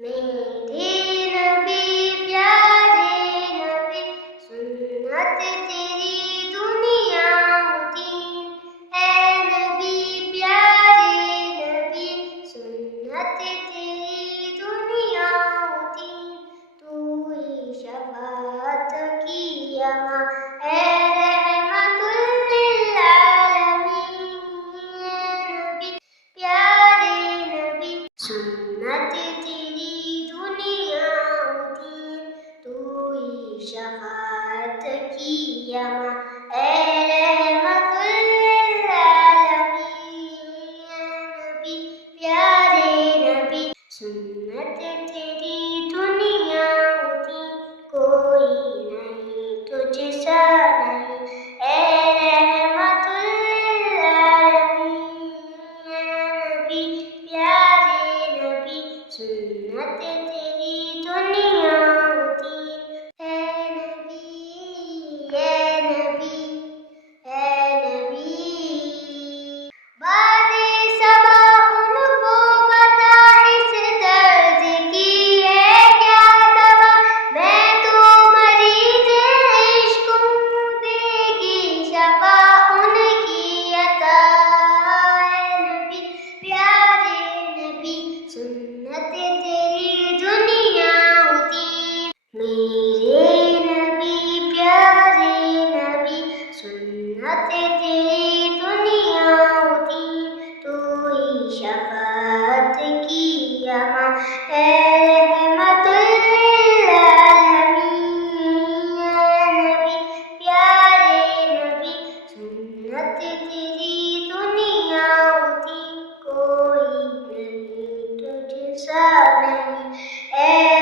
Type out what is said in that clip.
میرے نبی پیارے نبی، سنت تیری دنیا دین، اے نبی پیارے نبی، سنت تیری دنیا دین، تو ہی شفاعت کی اماں، اے رحمت للعالمین، اے نبی پیارے نبی، سنت تیری دنیا دین، تو ہی شفاعت کی اماں، اے رحمت للعالمین، اے نبی پیارے نبی، سنت تیری دنیا دین، کوئی نہیں تجھ سا نہیں، اے رحمت للعالمین، اے نبی پیارے نبی، سنت تیری دنیا دین، اے نبی، اے نبی، اے نبی، باد صبا ان کو بتا اس درد کی ہے کیا دوا، میں تو مریض عشق ہوں، دے گی شفا ان کی عطا، اے نبی پیارے نبی، سنت تیری دنیا دین، میرے نبی پیارے نبی، سنت تیری دنیا دین، تو ہی شفاعت کی اماں، اے رحمت للعالمین، اے نبی پیارے نبی، سنت تیری دنیا دین، کوئی نہیں تجھ سا نہیں، اے